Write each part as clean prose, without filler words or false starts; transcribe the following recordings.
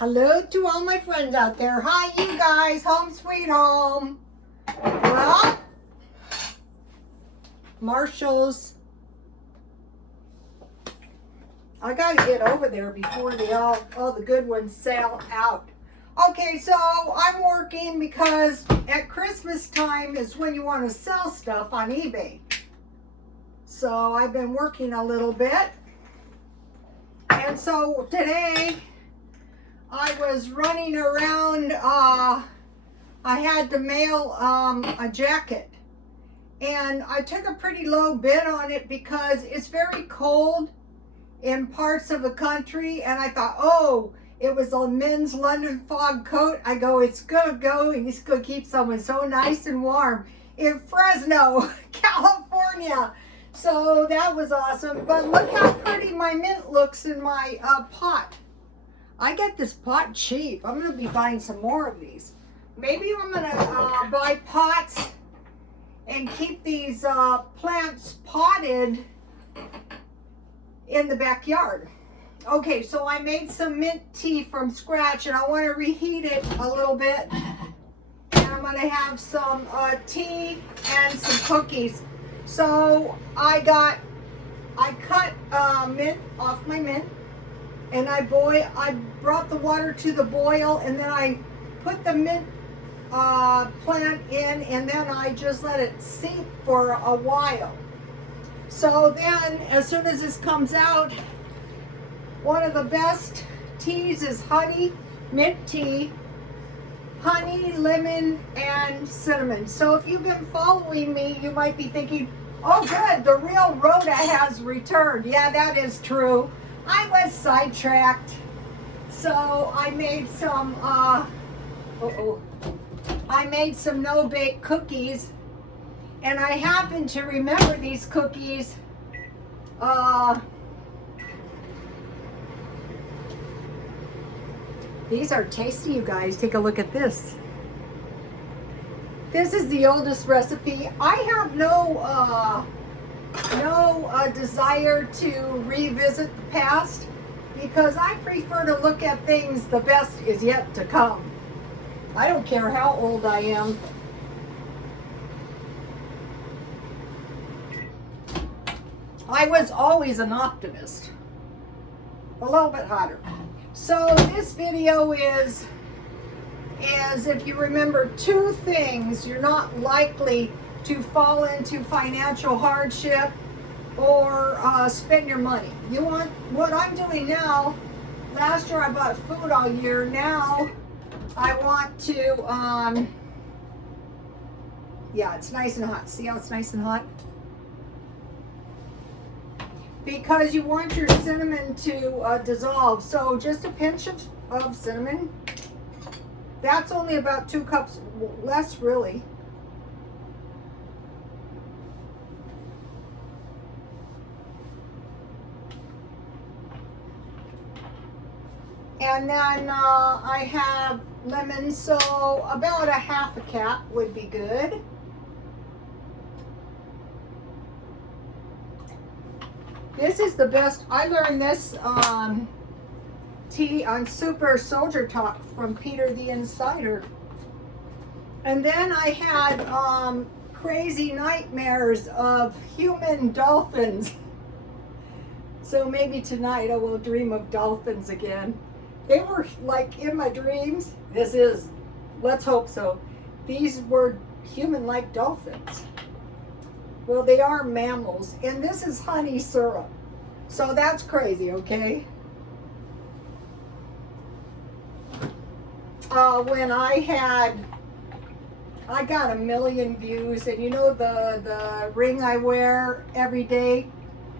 Hello to all my friends out there. Hi, you guys. Home sweet home. Well, Marshalls. I gotta get over there before all the good ones sell out. Okay, so I'm working because at Christmas time is when you want to sell stuff on eBay. So I've been working a little bit. And so today I was running around, I had to mail a jacket. And I took a pretty low bid on it because it's very cold in parts of the country. And I thought, oh, it was a men's London fog coat. I go, it's gonna go and it's gonna keep someone so nice and warm in Fresno, California. So that was awesome. But look how pretty my mint looks in my pot. I get this pot cheap. I'm gonna be buying some more of these. Maybe I'm gonna buy pots and keep these plants potted in the backyard. Okay, so I made some mint tea from scratch and I want to reheat it a little bit. And I'm going to have some tea and some cookies. So I cut mint off my mint and I brought the water to the boil and then I put the mint plant in and then I just let it sink for a while. So then as soon as this comes out, one of the best teas is honey, mint tea, honey, lemon, and cinnamon. So if you've been following me, you might be thinking, oh good, the real Rhoda has returned. Yeah, that is true. I was sidetracked. So I made some, no-bake cookies. And I happen to remember these cookies, these are tasty, you guys. Take a look at this. This is the oldest recipe. I have no desire to revisit the past because I prefer to look at things the best is yet to come. I don't care how old I am. I was always an optimist. A little bit hotter. So this video is if you remember two things, you're not likely to fall into financial hardship or spend your money. You want what I'm doing now. Last year I bought food all year. Now I want to, yeah, it's nice and hot. See how it's nice and hot? Because you want your cinnamon to dissolve. So just a pinch of cinnamon. That's only about 2 cups, less really. And then I have lemon, so about a half a cap would be good. This is the best. I learned this tea on Super Soldier Talk from Peter the Insider. And then I had crazy nightmares of human dolphins. So maybe tonight I will dream of dolphins again. They were like in my dreams. Let's hope so. These were human-like dolphins. Well, they are mammals, and this is honey syrup. So that's crazy, okay? When I got 1 million views, and you know the ring I wear every day?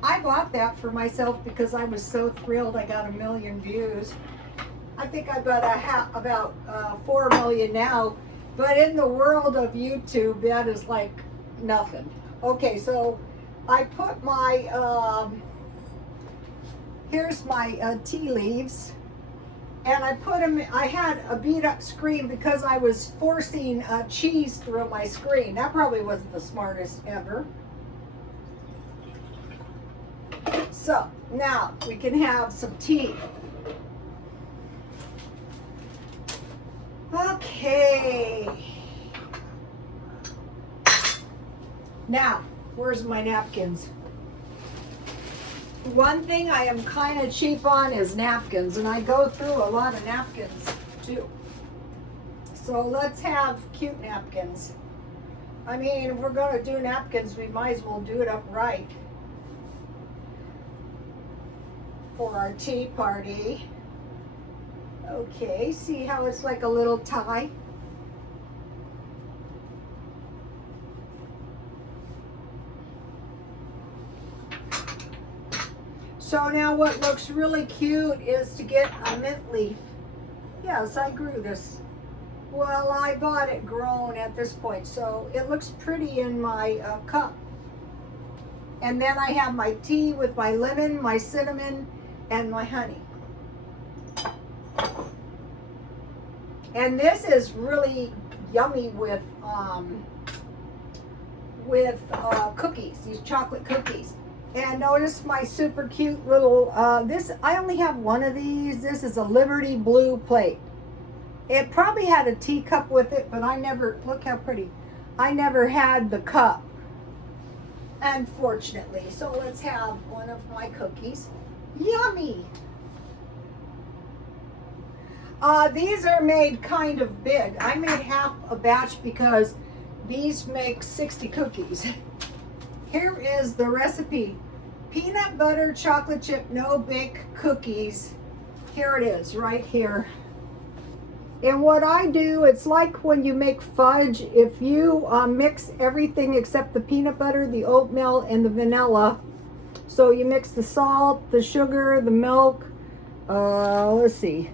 I bought that for myself because I was so thrilled I got 1 million views. I think I got about 4 million now, but in the world of YouTube, that is like nothing. Okay, so I put my, here's my tea leaves, and I put them, I had a beat up screen because I was forcing cheese through my screen. That probably wasn't the smartest ever. So now we can have some tea. Okay. Now, where's my napkins? One thing I am kind of cheap on is napkins, and I go through a lot of napkins too. So let's have cute napkins. I mean, if we're going to do napkins, we might as well do it upright for our tea party. Okay, see how it's like a little tie? So now what looks really cute is to get a mint leaf. Yes, I grew this. Well, I bought it grown at this point, so it looks pretty in my cup. And then I have my tea with my lemon, my cinnamon, and my honey. And this is really yummy with cookies, these chocolate cookies. And notice my super cute little, I only have one of these. This is a Liberty Blue plate. It probably had a teacup with it, but look how pretty. I never had the cup, unfortunately. So let's have one of my cookies. Yummy. These are made kind of big. I made half a batch because these make 60 cookies. Here is the recipe. Peanut butter chocolate chip no bake cookies. Here it is, right here. And what I do, it's like when you make fudge. If you mix everything except the peanut butter, the oatmeal, and the vanilla. So you mix the salt, the sugar, the milk. Let's see.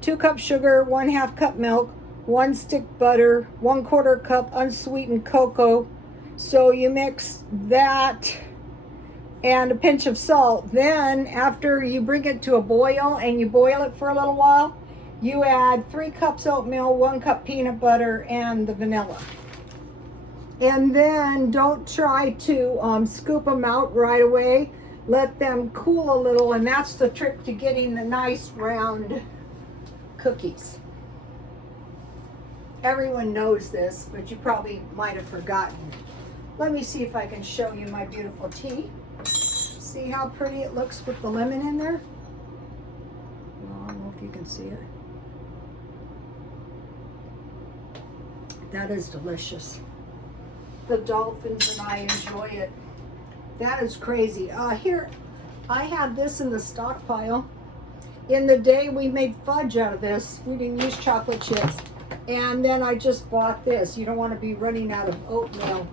2 cups sugar, 1/2 cup milk, 1 stick butter, 1/4 cup unsweetened cocoa. So you mix that and a pinch of salt. Then after you bring it to a boil and you boil it for a little while, you add 3 cups oatmeal, 1 cup peanut butter, and the vanilla. And then don't try to scoop them out right away. Let them cool a little, and that's the trick to getting the nice round cookies. Everyone knows this, but you probably might have forgotten. Let me see if I can show you my beautiful tea. See how pretty it looks with the lemon in there? Well, I don't know if you can see it. That is delicious. The dolphins and I enjoy it. That is crazy. Here, I had this in the stockpile. In the day we made fudge out of this. We didn't use chocolate chips. And then I just bought this. You don't want to be running out of oatmeal.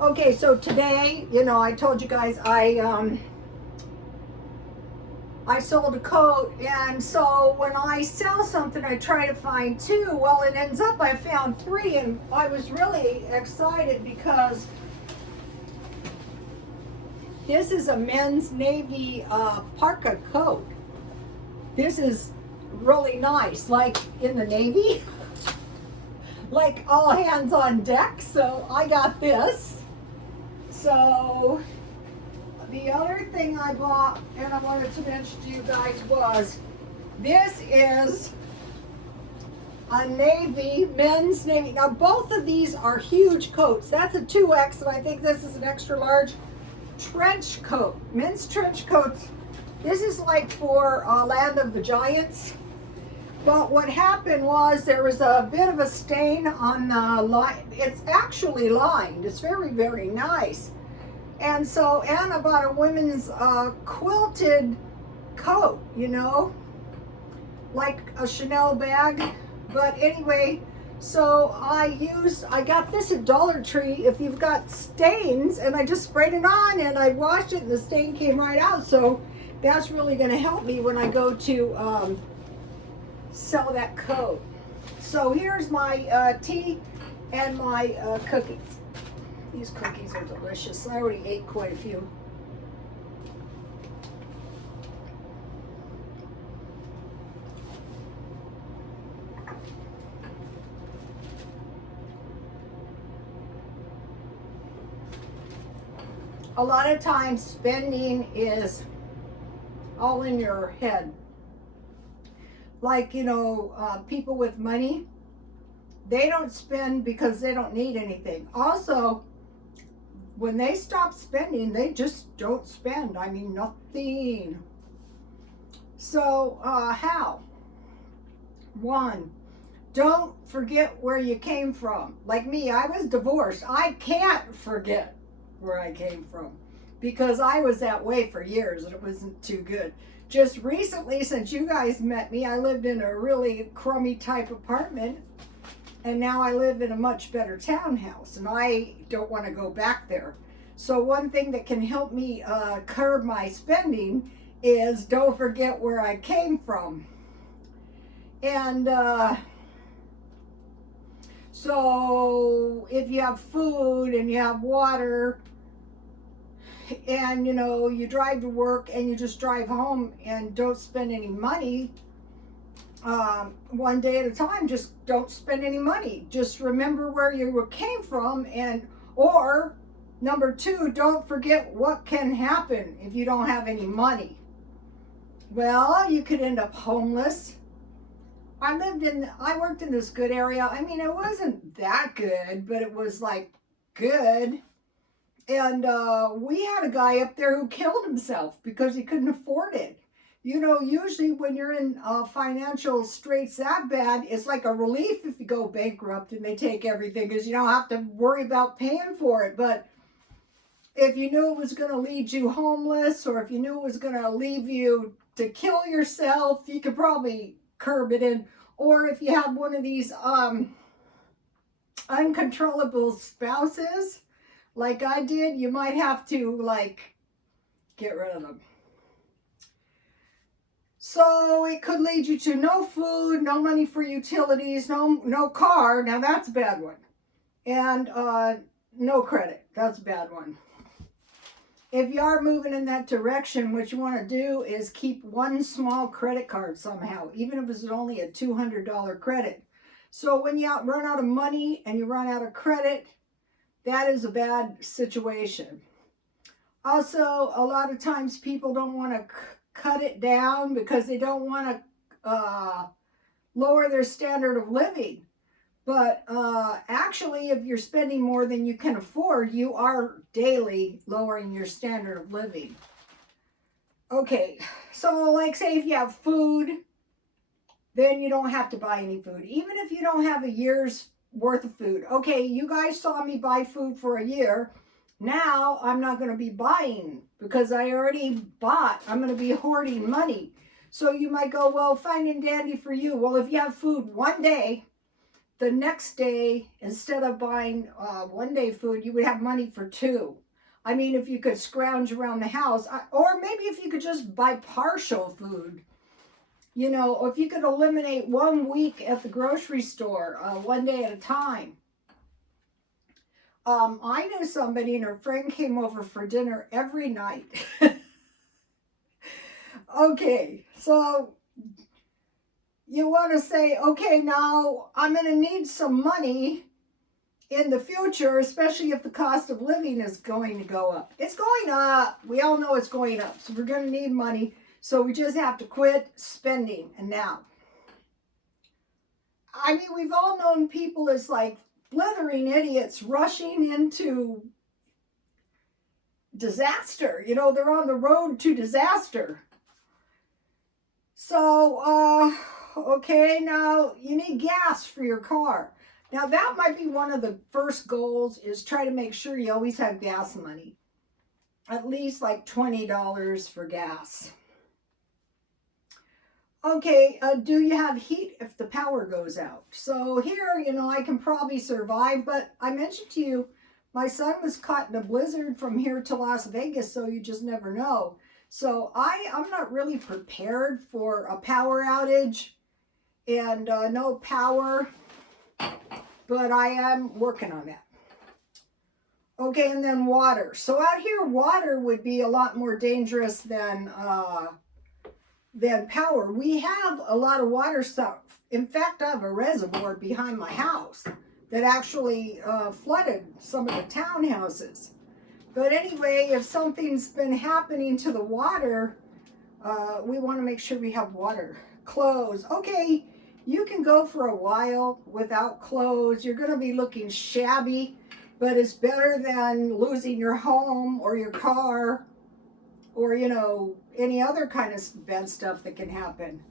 Okay, so today, I told you guys I sold a coat, and so when I sell something, I try to find 2. Well, it ends up I found 3, and I was really excited because this is a men's navy parka coat. This is really nice, like in the Navy, like all hands on deck. So I got this. So the other thing I bought, and I wanted to mention to you guys, was this is a navy, men's navy. Now both of these are huge coats. That's a 2X, and I think this is an extra large trench coat, men's trench coats. This is like for Land of the Giants. But what happened was there was a bit of a stain on the line. It's actually lined. It's very, very nice. And so Anna bought a women's quilted coat, like a Chanel bag. But anyway, so I got this at Dollar Tree. If you've got stains, and I just sprayed it on and I washed it and the stain came right out. So that's really going to help me when I go to sell that coat. So here's my tea and my cookies. These cookies are delicious. I already ate quite a few. A lot of times spending is all in your head. Like, people with money, They don't spend because they don't need anything. Also, when they stop spending, they just don't spend. I mean, nothing. So, how? One, don't forget where you came from. Like me, I was divorced. I can't forget where I came from because I was that way for years and it wasn't too good. Just recently, since you guys met me, I lived in a really crummy type apartment and now I live in a much better townhouse and I don't want to go back there. So one thing that can help me curb my spending is don't forget where I came from. And so if you have food and you have water and you drive to work and you just drive home and don't spend any money, one day at a time, just don't spend any money. Just remember where you came from, and or number two, don't forget what can happen if you don't have any money. Well, you could end up homeless. I worked in this good area. I mean, it wasn't that good, but it was like good. And we had a guy up there who killed himself because he couldn't afford it. Usually when you're in financial straits that bad, it's like a relief if you go bankrupt and they take everything because you don't have to worry about paying for it. But if you knew it was going to lead you homeless, or if you knew it was going to leave you to kill yourself, you could probably curb it in. Or if you have one of these uncontrollable spouses like I did, you might have to get rid of them. So it could lead you to no food, no money for utilities, no car. Now that's a bad one. And no credit. That's a bad one. If you are moving in that direction, what you want to do is keep one small credit card somehow, even if it's only a $200 credit. So when you run out of money and you run out of credit, that is a bad situation. Also, a lot of times people don't want to cut it down because they don't want to lower their standard of living. But actually, if you're spending more than you can afford, you are daily lowering your standard of living. Okay, so say if you have food, then you don't have to buy any food. Even if you don't have a year's worth of food. Okay, you guys saw me buy food for a year. Now I'm not going to be buying because I already bought. I'm going to be hoarding money. So you might go, well, fine and dandy for you. Well, if you have food one day, the next day, instead of buying one day food, you would have money for two. I mean, if you could scrounge around the house, or maybe if you could just buy partial food, or if you could eliminate 1 week at the grocery store, one day at a time. I knew somebody and her friend came over for dinner every night. Okay, so you want to say, okay, now I'm going to need some money in the future, especially if the cost of living is going to go up. It's going up. We all know it's going up. So we're going to need money. So we just have to quit spending. And now, I mean, we've all known people as blithering idiots rushing into disaster. They're on the road to disaster. So, okay, now you need gas for your car. Now that might be one of the first goals, is try to make sure you always have gas money. At least $20 for gas. Okay, do you have heat if the power goes out? So here, I can probably survive, but I mentioned to you, my son was caught in a blizzard from here to Las Vegas, so you just never know. So I'm not really prepared for a power outage and no power, but I am working on that. Okay, and then water. So out here, water would be a lot more dangerous than power. We have a lot of water stuff. In fact, I have a reservoir behind my house that actually flooded some of the townhouses. But anyway, if something's been happening to the water, we want to make sure we have water. Clothes. Okay, you can go for a while without clothes. You're going to be looking shabby, but it's better than losing your home or your car or, you know, any other kind of bad stuff that can happen.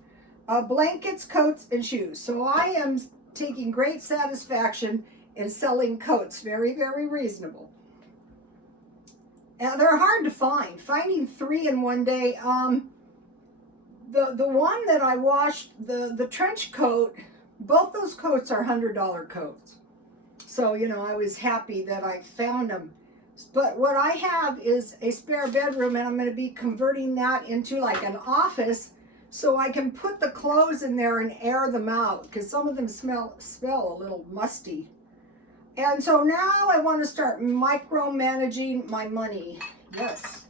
Blankets, coats, and shoes. So I am taking great satisfaction in selling coats. Very, very reasonable. And they're hard to find. Finding 3 in one day. The one that I washed, the trench coat, both those coats are $100 coats. So, you know, I was happy that I found them. But what I have is a spare bedroom, and I'm going to be converting that into like an office so I can put the clothes in there and air them out, because some of them smell a little musty. And so now I want to start micromanaging my money. Yes.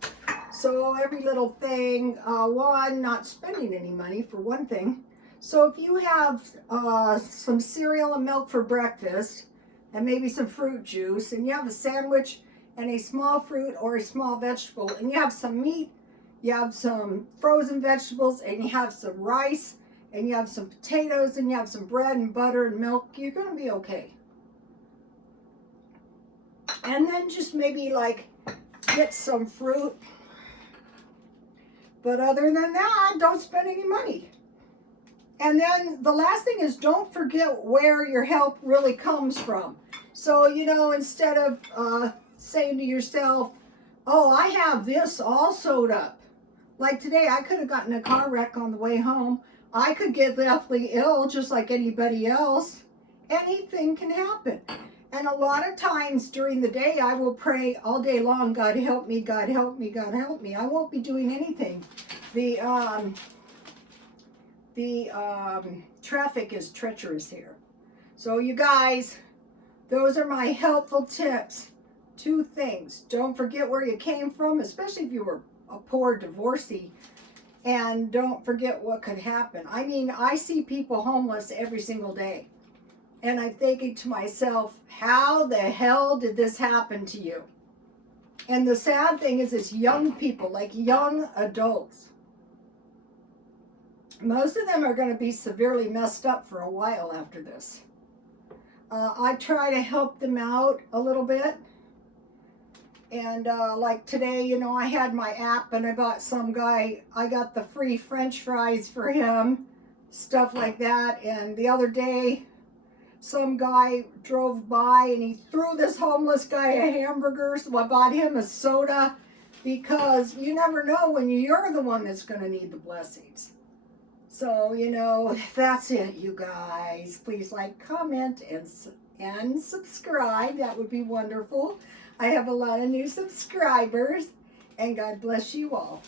So every little thing, one, not spending any money for one thing. So if you have some cereal and milk for breakfast, and maybe some fruit juice, and you have a sandwich and a small fruit or a small vegetable, and you have some meat, you have some frozen vegetables, and you have some rice, and you have some potatoes, and you have some bread and butter and milk, you're going to be okay. And then just maybe like get some fruit. But other than that, don't spend any money. And then the last thing is, don't forget where your help really comes from. So, you know, instead of saying to yourself, oh, I have this all sewed up. Like today, I could have gotten a car wreck on the way home. I could get deathly ill just like anybody else. Anything can happen. And a lot of times during the day, I will pray all day long, God help me, God help me, God help me. I won't be doing anything. The traffic is treacherous here. So you guys, those are my helpful tips. 2 things. Don't forget where you came from, especially if you were a poor divorcee. And don't forget what could happen. I mean, I see people homeless every single day. And I'm thinking to myself, how the hell did this happen to you? And the sad thing is, it's young people, like young adults. Most of them are going to be severely messed up for a while after this. I try to help them out a little bit. And like today, you know, I had my app and I bought some guy, I got the free French fries for him, stuff like that. And the other day, some guy drove by and he threw this homeless guy a hamburger, so I bought him a soda, because you never know when you're the one that's going to need the blessings. So, you know, that's it, you guys. Please like, comment, and subscribe. That would be wonderful. I have a lot of new subscribers, and God bless you all.